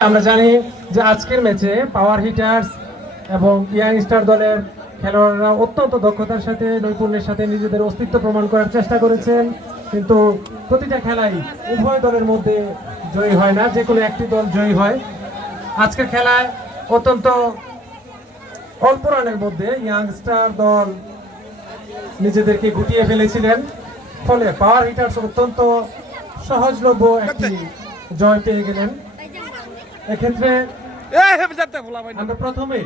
আমরা জানি যে আজকের ম্যাচে পাওয়ার হিটার্স এবং ইয়াং স্টার দলের খেলোয়াড়রা অত্যন্ত দক্ষতার সাথে নৈপুণ্যের সাথে নিজেদের অস্তিত্ব প্রমাণ করার চেষ্টা করেছেন। কিন্তু প্রতিটা খেলাই উভয় দলের মধ্যে জয়ী হয় না, যে কোনো একটি দল জয়ী হয়। আজকের খেলায় অত্যন্ত অল্প রানের মধ্যে ইয়াংস্টার দল নিজেদেরকে গুটিয়ে ফেলেছিলেন। ফলে পাওয়ার হিটার্স অত্যন্ত সহজলভ্য একটি জয় পেয়ে গেলেন। এক্ষেত্রে আমরা প্রথমে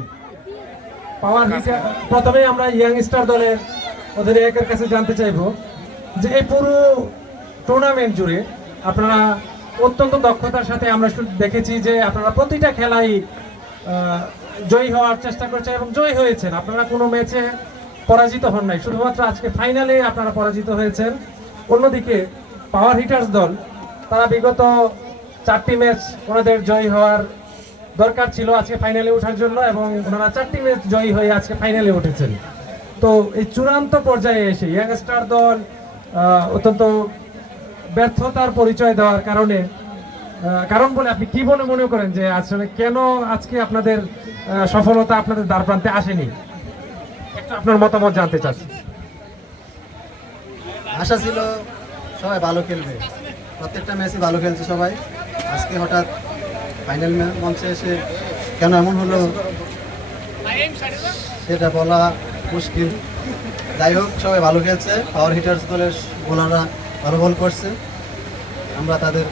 পাওয়ার হিটার প্রথমে আমরা ইয়াং স্টার দলের অধিনায়কের কাছে জানতে চাইব যে এই পুরো টুর্নামেন্ট জুড়ে আপনারা অত্যন্ত দক্ষতার সাথে আমরা দেখেছি যে আপনারা প্রতিটা খেলাই জয়ী হওয়ার চেষ্টা করেছেন এবং জয়ী হয়েছেন। আপনারা কোনো ম্যাচে পরাজিত হন নাই। শুধুমাত্র আজকে ফাইনালে আপনারা পরাজিত হয়েছেন। অন্যদিকে পাওয়ার হিটার্স দল তারা বিগত চারটি ম্যাচ ওনাদের জয়ী হওয়ার দরকার ছিল আজকে ফাইনালে ওঠার জন্য এবং ওনারা চারটি ম্যাচ জয়ী হয়ে আজকে ফাইনালে উঠেছেন। তো এই চূড়ান্ত পর্যায়ে এসে ইয়াংস্টার দল অত্যন্ত ব্যর্থতার পরিচয় দেওয়ার কারণে কারণ বলে আপনি কি বলে মনে করেন যে আসলে কেন আজকে আপনাদের সফলতা আপনাদের দ্বার প্রান্তে আসেনি? একটু আপনার মতামত জানতে চাচ্ছি। আশা ছিল সবাই ভালো খেলবে। প্রত্যেকটা ম্যাচই ভালো খেলছে সবাই। আজকে হঠাৎ ফাইনাল মঞ্চে এসে কেন এমন হলো? সেটা বলা মুশকিল। যাই হোক, সবাই ভালো খেলছে। পাওয়ার হিটার্স দলের বোলাররা ভালো বল করছে। আমরা তাদের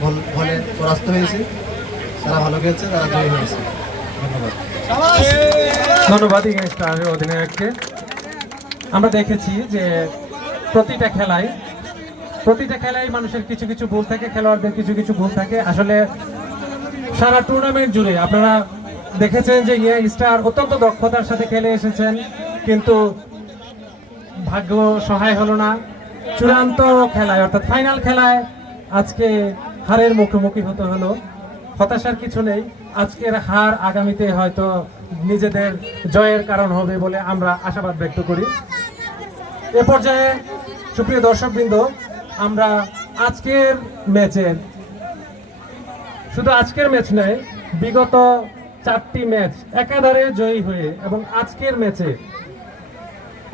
বল বলে পরাস্ত হয়েছি। তারা ভালো খেলছে, তারা জয়ী হয়েছে। ধন্যবাদ। ধন্যবাদ ইংলিশটার অধিনায়ককে। আমরা দেখেছি যে প্রতিটা খেলায় প্রতিটা খেলায় মানুষের কিছু কিছু ভুল থাকে, খেলোয়াড়দের কিছু কিছু ভুল থাকে। আসলে সারা টুর্নামেন্ট জুড়ে আপনারা দেখেছেন যে ইয়াং স্টার অত্যন্ত দক্ষতার সাথে খেলে এসেছেন, কিন্তু ভাগ্য সহায় হলো না। চূড়ান্ত খেলায়, অর্থাৎ ফাইনাল খেলায় আজকে হারের মুখোমুখি হতে হলো। হতাশার কিছু নেই। আজকের হার আগামীতে হয়তো নিজেদের জয়ের কারণ হবে বলে আমরা আশাবাদ ব্যক্ত করি। এ পর্যায়ে সুপ্রিয় দর্শকবৃন্দ আমরা আজকের ম্যাচের শুধু আজকের ম্যাচ নয়, বিগত চারটি ম্যাচ একাধারে জয়ী হয়ে এবং আজকের ম্যাচে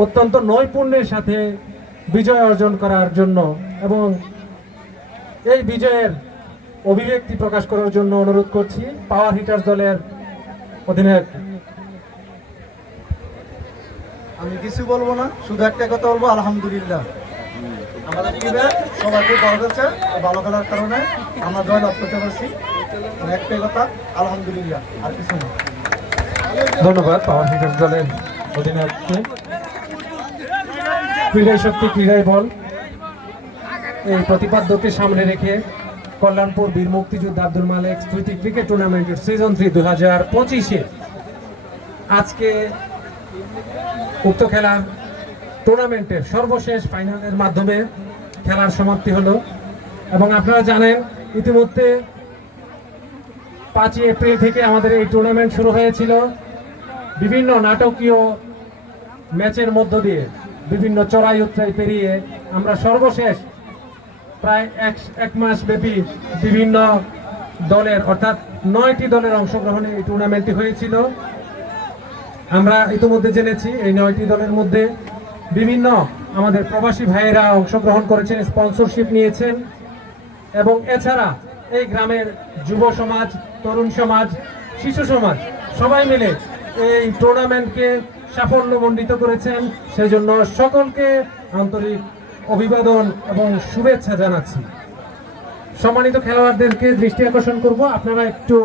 অত্যন্ত নৈপুণ্যের সাথে বিজয় অর্জন করার জন্য এবং এই বিজয়ের অভিব্যক্তি প্রকাশ করার জন্য অনুরোধ করছি পাওয়ার হিটার্স দলের অধিনায়ক। আমি কিছু বলব না, শুধু একটা কথা বলব, আলহামদুলিল্লাহ। আমরা ধন্যবাদ, পাওয়ার দলের অধিনায়ককে। ক্রীড়াই শক্তি ক্রীড়াই বল। এই প্রতিপাদ্যকে সামনে রেখে কল্যাণপুর বীর মুক্তিযোদ্ধা আব্দুল মালিক স্মৃতি ক্রিকেট টুর্নামেন্টের সিজন থ্রি দু হাজার পঁচিশে আজকে উক্ত খেলার টুর্নামেন্টের সর্বশেষ ফাইনালের মাধ্যমে খেলার সমাপ্তি হলো। এবং আপনারা জানেন, ইতিমধ্যে পাঁচই এপ্রিল থেকে আমাদের এই টুর্নামেন্ট শুরু হয়েছিল। বিভিন্ন নাটকীয় ম্যাচের মধ্য দিয়ে বিভিন্ন চড়াই উত্তরাই পেরিয়ে আমরা সর্বশেষ প্রায় এক এক মাস ব্যাপী বিভিন্ন দলের, অর্থাৎ নয়টি দলের অংশগ্রহণে এই টুর্নামেন্টটি হয়েছিল। আমরা ইতিমধ্যে জেনেছি, এই নয়টি দলের মধ্যে বিভিন্ন আমাদের প্রবাসী ভাইয়েরা অংশগ্রহণ করেছেন স্পন্সরশিপ নিয়েছেন এবং এছাড়া এই গ্রামের যুব সমাজ, তরুণ সমাজ, শিশু সমাজ, সবাই মিলে এই টুর্নামেন্টকে সাফল্যমণ্ডিত করেছেন। সেই জন্য সকলকে আন্তরিক অভিবাদন এবং শুভেচ্ছা জানাচ্ছি। সম্মানিত খেলোয়াড়দেরকে দৃষ্টি আকর্ষণ করব। আপনারা একটু